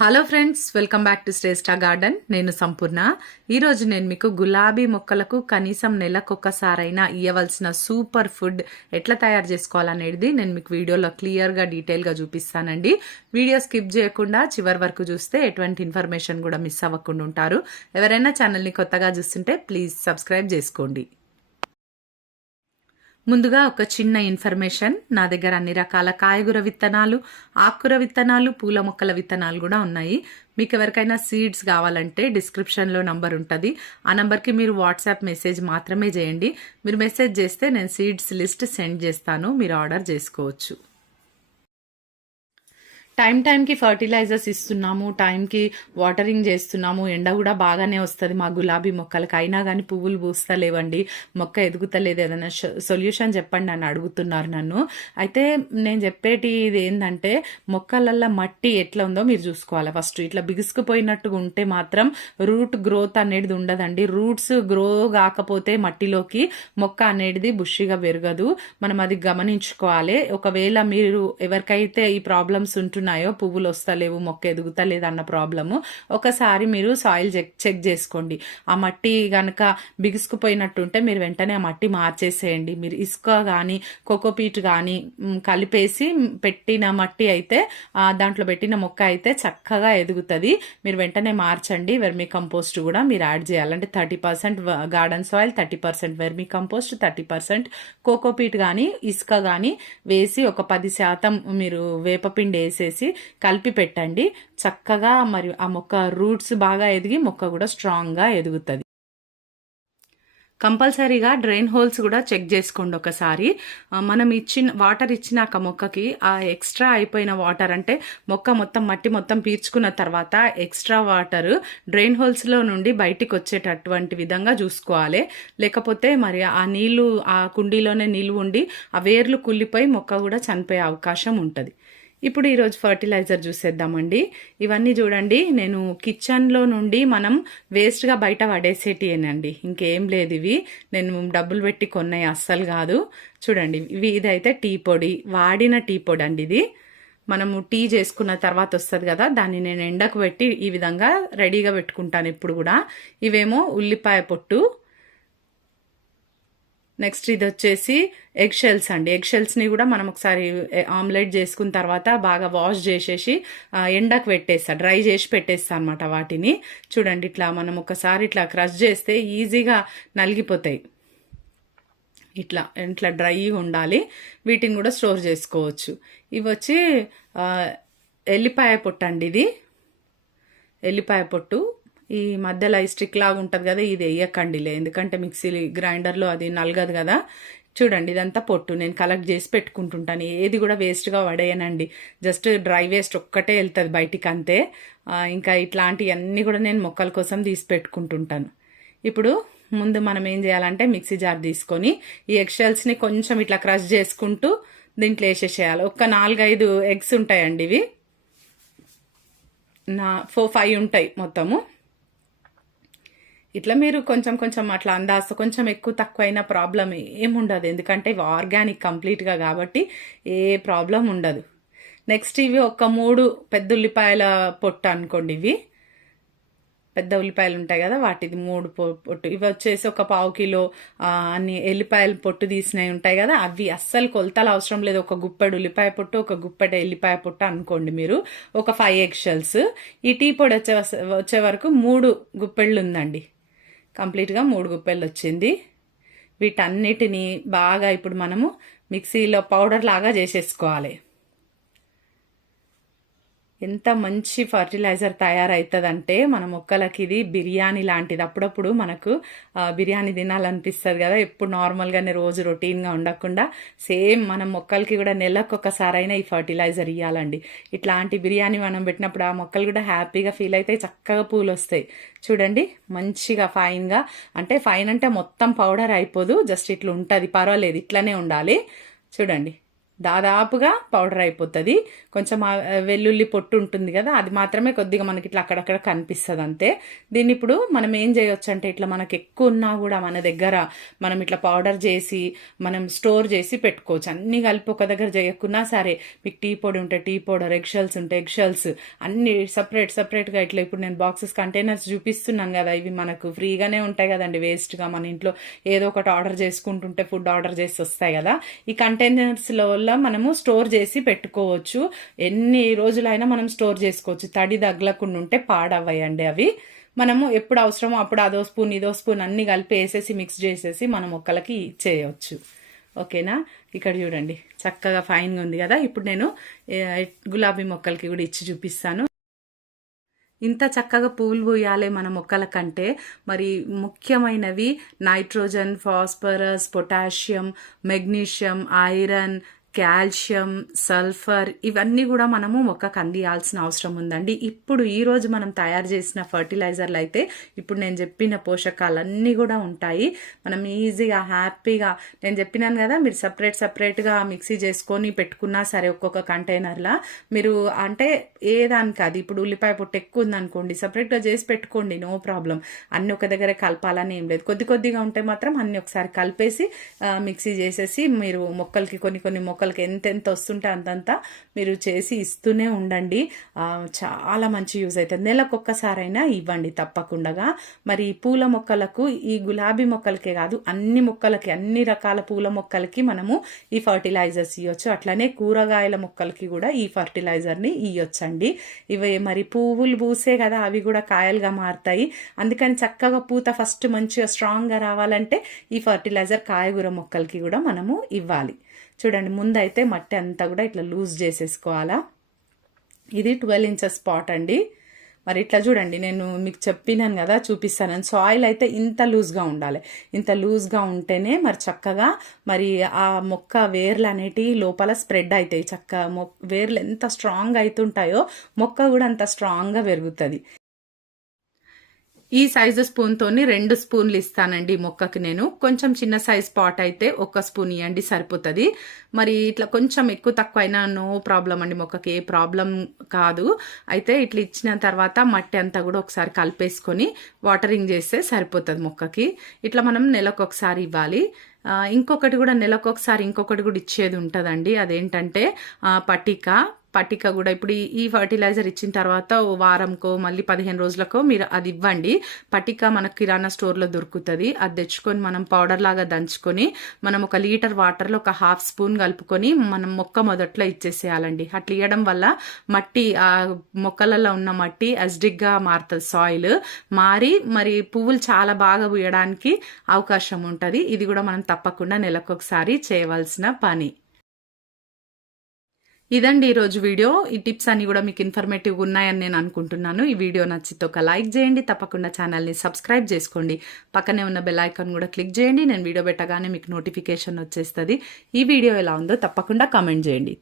Hello friends, welcome back to Shreshtha garden. నేను సంపూర్ణ. ఈరోజు నేను మీకు గులాబీ మొక్కలకు కనీసం నెలకొకసారైనా ఇవ్వవలసిన సూపర్ ఫుడ్ ఎట్లా తయారు చేసుకోవాలనేది నేను మీకు వీడియోలో క్లియర్గా డీటెయిల్గా చూపిస్తానండి. వీడియో స్కిప్ చేయకుండా చివరి వరకు చూస్తే ఎటువంటి ఇన్ఫర్మేషన్ కూడా మిస్ అవ్వకుండా ఉంటారు. ఎవరైనా ఛానల్ని కొత్తగా చూస్తుంటే ప్లీజ్ సబ్స్క్రైబ్ చేసుకోండి. ముందుగా ఒక చిన్న ఇన్ఫర్మేషన్, నా దగ్గర అన్ని రకాల కాయగూర విత్తనాలు, ఆకుకూర విత్తనాలు, పూల మొక్కల విత్తనాలు కూడా ఉన్నాయి. మీకు ఎవరికైనా సీడ్స్ కావాలంటే డిస్క్రిప్షన్లో నంబర్ ఉంటుంది. ఆ నంబర్కి మీరు వాట్సాప్ మెసేజ్ మాత్రమే చేయండి. మీరు మెసేజ్ చేస్తే నేను సీడ్స్ లిస్ట్ సెండ్ చేస్తాను, మీరు ఆర్డర్ చేసుకోవచ్చు. టైంకి ఫర్టిలైజర్స్ ఇస్తున్నాము, టైంకి వాటరింగ్ చేస్తున్నాము. ఎండ కూడా బాగానే వస్తుంది మా గులాబీ మొక్కలకి. అయినా కానీ పువ్వులు పూస్తలేవండి, మొక్క ఎదుగుతలేదు, ఏదైనా సొల్యూషన్ చెప్పండి అని అడుగుతున్నారు నన్ను. అయితే నేను చెప్పేటి ఇది ఏంటంటే, మొక్కలల్లో మట్టి ఎట్లా ఉందో మీరు చూసుకోవాలి. ఫస్ట్ ఇట్లా బిగుసుకుపోయినట్టుగా ఉంటే మాత్రం రూట్ గ్రోత్ అనేది ఉండదండి. రూట్స్ గ్రో కాకపోతే మట్టిలోకి మొక్క అనేది బుషిగా పెరగదు. మనం అది గమనించుకోవాలి. ఒకవేళ మీరు ఎవరికైతే ఈ ప్రాబ్లమ్స్ ఉంటున్నాయో, పువ్వులు వస్తలేవు, మొక్క ఎదుగుతలేదు అన్న ప్రాబ్లము, ఒకసారి మీరు సాయిల్ చెక్ చేసుకోండి. ఆ మట్టి గనక బిగుసుకుపోయినట్టుంటే మీరు వెంటనే ఆ మట్టి మార్చేసేయండి. మీరు ఇసుక కానీ కోకోపీట్ కానీ కలిపేసి పెట్టిన మట్టి అయితే, దాంట్లో పెట్టిన మొక్క అయితే చక్కగా ఎదుగుతుంది. మీరు వెంటనే మార్చండి. వెర్మీ కంపోస్ట్ కూడా మీరు యాడ్ చేయాలంటే 30% garden soil, 30% vermi compost, 30% cocopeat కానీ ఇసుక కానీ వేసి ఒక 10% మీరు వేపపిండి వేసేసి కలిపి పెట్టండి. చక్కగా మరియు ఆ మొక్క రూట్స్ బాగా ఎదిగి మొక్క కూడా స్ట్రాంగ్గా ఎదుగుతుంది. కంపల్సరీగా డ్రైన్ హోల్స్ కూడా చెక్ చేసుకోండి ఒకసారి. మనం వాటర్ ఇచ్చినాక మొక్కకి ఆ ఎక్స్ట్రా అయిపోయిన వాటర్, అంటే మొక్క మొత్తం మట్టి మొత్తం పీల్చుకున్న తర్వాత ఎక్స్ట్రా వాటర్ డ్రైన్ హోల్స్లో నుండి బయటికి వచ్చేటటువంటి విధంగా చూసుకోవాలి. లేకపోతే మరి ఆ నీళ్లు ఆ కుండీలోనే నిల్వ ఉండి ఆ వేర్లు కుళ్ళిపోయి మొక్క కూడా చనిపోయే అవకాశం ఉంటుంది. ఇప్పుడు ఈరోజు ఫర్టిలైజర్ చూసేద్దామండి. ఇవన్నీ చూడండి, నేను కిచెన్లో నుండి మనం వేస్ట్గా బయట పడేసేటియేనండి, ఇంకేం లేదు. ఇవి నేను డబ్బులు పెట్టి కొన్నాయి అస్సలు కాదు. చూడండి, ఇదైతే టీ పొడి, వాడిన టీ పొడి అండి. ఇది మనము టీ చేసుకున్న తర్వాత వస్తుంది కదా, దాన్ని నేను ఎండకు పెట్టి ఈ విధంగా రెడీగా పెట్టుకుంటాను ఎప్పుడు కూడా. ఇవేమో ఉల్లిపాయ పొట్టు. నెక్స్ట్ ఇది వచ్చేసి ఎగ్ షెల్స్ అండి. ఎగ్ షెల్స్ని కూడా మనం ఒకసారి ఆమ్లెట్ చేసుకున్న తర్వాత బాగా వాష్ చేసేసి ఎండకు పెట్టేస్తా, డ్రై చేసి పెట్టేస్తా అనమాట వాటిని. చూడండి, ఇట్లా మనం ఒకసారి ఇట్లా క్రష్ చేస్తే ఈజీగా నలిగిపోతాయి. ఇట్లా డ్రైగా ఉండాలి. వీటిని కూడా స్టోర్ చేసుకోవచ్చు. ఇవి వచ్చి ఎల్లిపాయ పొట్టు అండి. ఇది ఎల్లిపాయ పొట్టు. ఈ మధ్యలో స్టిక్ లాగా ఉంటుంది కదా, ఇది వేయకండిలే, ఎందుకంటే మిక్సీ గ్రైండర్లో అది నలగదు కదా. చూడండి, ఇదంతా పొట్టు నేను కలెక్ట్ చేసి పెట్టుకుంటుంటాను. ఏది కూడా వేస్ట్గా పడేయనండి. జస్ట్ డ్రై వేస్ట్ ఒక్కటే వెళ్తుంది బయటికి, అంతే. ఇంకా ఇట్లాంటివన్నీ కూడా నేను మొక్కల కోసం తీసి పెట్టుకుంటుంటాను. ఇప్పుడు ముందు మనం ఏం చేయాలంటే, మిక్సీ జార్ తీసుకొని ఈ ఎగ్ షెల్స్ని కొంచెం ఇట్లా క్రష్ చేసుకుంటూ దీంట్లో వేసేసేయాలి. ఒక 4-5 ఎగ్స్ ఉంటాయండి. ఇవి 4-5 ఉంటాయి మొత్తము. ఇట్లా మీరు కొంచెం అట్లా అందాజ కొంచెం ఎక్కువ తక్కువ అయినా ప్రాబ్లం ఏముండదు, ఎందుకంటే ఇవి ఆర్గానిక్ కంప్లీట్గా కాబట్టి ఏ ప్రాబ్లం ఉండదు. నెక్స్ట్ ఇవి ఒక 3 పెద్ద ఉల్లిపాయల పొట్టు అనుకోండి. ఇవి పెద్ద ఉల్లిపాయలు ఉంటాయి కదా, వాటిది 3 పొట్టు. ఇవి వచ్చేసి ఒక 1/2 కిలో అన్ని ఎల్లిపాయలు పొట్టు తీసినవి ఉంటాయి కదా, అవి అస్సలు కొలతలు అవసరం లేదు. ఒక గుప్పెడు ఉల్లిపాయ పొట్టు, ఒక గుప్పెడు ఎల్లిపాయ పొట్టు అనుకోండి మీరు. ఒక 5 ఎగ్ షెల్స్. ఈ టీ పొడి వచ్చే వరకు 3 గుప్పెళ్ళు ఉందండి. కంప్లీట్గా 3 గుప్పెళ్ళు వచ్చింది. వీటన్నిటిని బాగా ఇప్పుడు మనము మిక్సీలో పౌడర్ లాగా చేసేసుకోవాలి. ఎంత మంచి ఫర్టిలైజర్ తయారవుతుందంటే మన మొక్కలకి ఇది బిర్యానీ లాంటిది. అప్పుడప్పుడు మనకు బిర్యానీ తినాలనిపిస్తుంది కదా, ఎప్పుడు నార్మల్గానే రోజు రొటీన్గా ఉండకుండా సేమ్ మన మొక్కలకి కూడా నెలకు ఒకసారైనా ఈ ఫర్టిలైజర్ ఇవ్వాలండి. ఇట్లాంటి బిర్యానీ మనం పెట్టినప్పుడు ఆ మొక్కలు కూడా హ్యాపీగా ఫీల్ అవుతాయి, చక్కగా పూలు వస్తాయి. చూడండి, మంచిగా ఫైన్గా, అంటే ఫైన్ అంటే మొత్తం పౌడర్ అయిపోదు, జస్ట్ ఇట్లా ఉంటుంది, పర్వాలేదు, ఇట్లనే ఉండాలి. చూడండి, దాదాపుగా పౌడర్ అయిపోతుంది. కొంచెం వెల్లుల్లి పొట్టు ఉంటుంది కదా, అది మాత్రమే కొద్దిగా మనకి ఇట్లా అక్కడక్కడ కనిపిస్తుంది అంతే. దీన్ని ఇప్పుడు మనం ఏం చేయొచ్చు అంటే, ఇట్లా మనకి ఎక్కువ ఉన్నా కూడా మన దగ్గర మనం ఇట్లా పౌడర్ చేసి మనం స్టోర్ చేసి పెట్టుకోవచ్చు. అన్ని కలిపి ఒక దగ్గర చేయకున్నా సరే, మీకు టీ పొడి ఉంటే టీ పౌడర్, ఎగ్ షెల్స్ ఉంటే ఎగ్ షెల్స్, అన్ని సపరేట్గా ఇట్లా ఇప్పుడు నేను బాక్సెస్ కంటైనర్స్ చూపిస్తున్నాను కదా, ఇవి మనకు ఫ్రీగానే ఉంటాయి కదండి, వేస్ట్గా మన ఇంట్లో ఏదో ఒకటి ఆర్డర్ చేసుకుంటుంటే ఫుడ్ ఆర్డర్ చేసి వస్తాయి కదా. ఈ కంటైనర్స్లో మనము స్టోర్ చేసి పెట్టుకోవచ్చు. ఎన్ని రోజులైనా మనం స్టోర్ చేసుకోవచ్చు. తడి తగలకుండా ఉంటే పాడవయండి అవి. మనము ఎప్పుడు అవసరమో అప్పుడు అదో స్పూన్ ఇదో స్పూన్ అన్ని కలిపి వేసేసి మిక్స్ చేసేసి మన మొక్కలకి ఇచ్చేయచ్చు. ఓకేనా? ఇక్కడ చూడండి చక్కగా ఫైన్గా ఉంది కదా. ఇప్పుడు నేను గులాబీ మొక్కలకి కూడా ఇచ్చి చూపిస్తాను. ఇంత చక్కగా పువ్వులు పూయాలి మన మొక్కల కంటే మరి ముఖ్యమైనవి nitrogen, phosphorus, potassium, magnesium, iron, calcium, sulphur, ఇవన్నీ కూడా మనము మొక్కకు అందియాల్సిన అవసరం ఉందండి. ఇప్పుడు ఈరోజు మనం తయారు చేసిన ఫర్టిలైజర్లు అయితే ఇప్పుడు నేను చెప్పిన పోషకాలన్నీ కూడా ఉంటాయి. మనం ఈజీగా హ్యాపీగా, నేను చెప్పినాను కదా, మీరు సపరేట్గా మిక్సీ చేసుకొని పెట్టుకున్నా సరే ఒక్కొక్క కంటైనర్లా, మీరు అంటే ఏదానికి అది ఇప్పుడు ఉల్లిపాయ పొట్టు ఎక్కువ ఉందనుకోండి, సపరేట్గా చేసి పెట్టుకోండి, నో ప్రాబ్లం. అన్ని ఒక దగ్గర కలపాలని ఏం లేదు. కొద్దిగా ఉంటే మాత్రం అన్ని ఒకసారి కలిపేసి మిక్సీ చేసేసి మీరు మొక్కలకి కొన్ని మొక్కలకి ఎంత వస్తుంటే అంతంతా మీరు చేసి ఇస్తూనే ఉండండి. చాలా మంచి యూజ్ అవుతుంది. నెలకు ఒక్కసారైనా ఇవ్వండి తప్పకుండా. మరి పూల మొక్కలకు, ఈ గులాబీ మొక్కలకే కాదు అన్ని మొక్కలకి, అన్ని రకాల పూల మొక్కలకి మనము ఈ ఫర్టిలైజర్స్ ఇవ్వచ్చు. అట్లనే కూరగాయల మొక్కలకి కూడా ఈ ఫర్టిలైజర్ని ఇవ్వచ్చండి. ఇవి మరి పువ్వులు పూసే కదా, అవి కూడా కాయలుగా మారుతాయి. అందుకని చక్కగా పూత ఫస్ట్ మంచిగా స్ట్రాంగ్గా రావాలంటే ఈ ఫర్టిలైజర్ కాయగూర మొక్కలకి కూడా మనము ఇవ్వాలి. చూడండి, ముందైతే మట్టి అంతా కూడా ఇట్లా లూజ్ చేసేసుకోవాలా. ఇది 12 ఇంచెస్ పాట్ అండి. మరి ఇట్లా చూడండి, నేను మీకు చెప్పినాను కదా, చూపిస్తాను. సాయిల్ అయితే ఇంత లూజ్గా ఉండాలి. ఇంత లూజ్గా ఉంటేనే మరి చక్కగా మరి ఆ మొక్క వేర్లు అనేటివి లోపల స్ప్రెడ్ అవుతాయి. వేర్లు ఎంత స్ట్రాంగ్ అవుతుంటాయో మొక్క కూడా అంత స్ట్రాంగ్గా పెరుగుతుంది. ఈ సైజు స్పూన్తోని 2 స్పూన్లు ఇస్తానండి మొక్కకి నేను. కొంచెం చిన్న సైజ్ పాట్ అయితే 1 స్పూన్ ఇవ్వండి సరిపోతుంది. మరి ఇట్లా కొంచెం ఎక్కువ తక్కువ అయినా నో ప్రాబ్లం అండి, మొక్కకి ఏ ప్రాబ్లం కాదు. అయితే ఇట్లా ఇచ్చిన తర్వాత మట్టి అంతా కూడా ఒకసారి కలిపేసుకొని వాటరింగ్ చేస్తే సరిపోతుంది మొక్కకి. ఇట్లా మనం నెలకు ఒకసారి ఇవ్వాలి. ఇంకొకటి కూడా నెలకొకసారి ఇంకొకటి కూడా ఇచ్చేది ఉంటుందండి. అదేంటంటే పట్టిక కూడా ఇప్పుడు ఈ ఫర్టిలైజర్ ఇచ్చిన తర్వాత వారంకో మళ్ళీ 15 రోజులకో మీరు అది ఇవ్వండి. పట్టిక మనకు కిరాణా స్టోర్లో దొరుకుతుంది. అది తెచ్చుకొని మనం పౌడర్ లాగా దంచుకొని మనం 1 లీటర్ వాటర్లో 1/2 స్పూన్ కలుపుకొని మనం మొక్క మొదట్లో ఇచ్చేసేయాలండి. అట్లా ఇవ్వడం వల్ల మట్టి, ఆ మొక్కలలో ఉన్న మట్టి అసిడిక్గా మారుతుంది. సాయిల్ మారి మరి పువ్వులు చాలా బాగా పూయడానికి అవకాశం ఉంటుంది. ఇది కూడా మనం తప్పకుండా నెలకొకసారి చేయవలసిన పని. ఇదండి ఈరోజు వీడియో. ఈ టిప్స్ అన్ని కూడా మీకు ఇన్ఫర్మేటివ్గా ఉన్నాయని నేను అనుకుంటున్నాను. ఈ వీడియో నచ్చితే ఒక లైక్ చేయండి, తప్పకుండా ఛానల్ని సబ్స్క్రైబ్ చేసుకోండి. పక్కనే ఉన్న బెల్ ఐకాన్ కూడా క్లిక్ చేయండి. నేను వీడియో పెట్టగానే మీకు నోటిఫికేషన్ వచ్చేస్తుంది. ఈ వీడియో ఎలా ఉందో తప్పకుండా కామెంట్ చేయండి.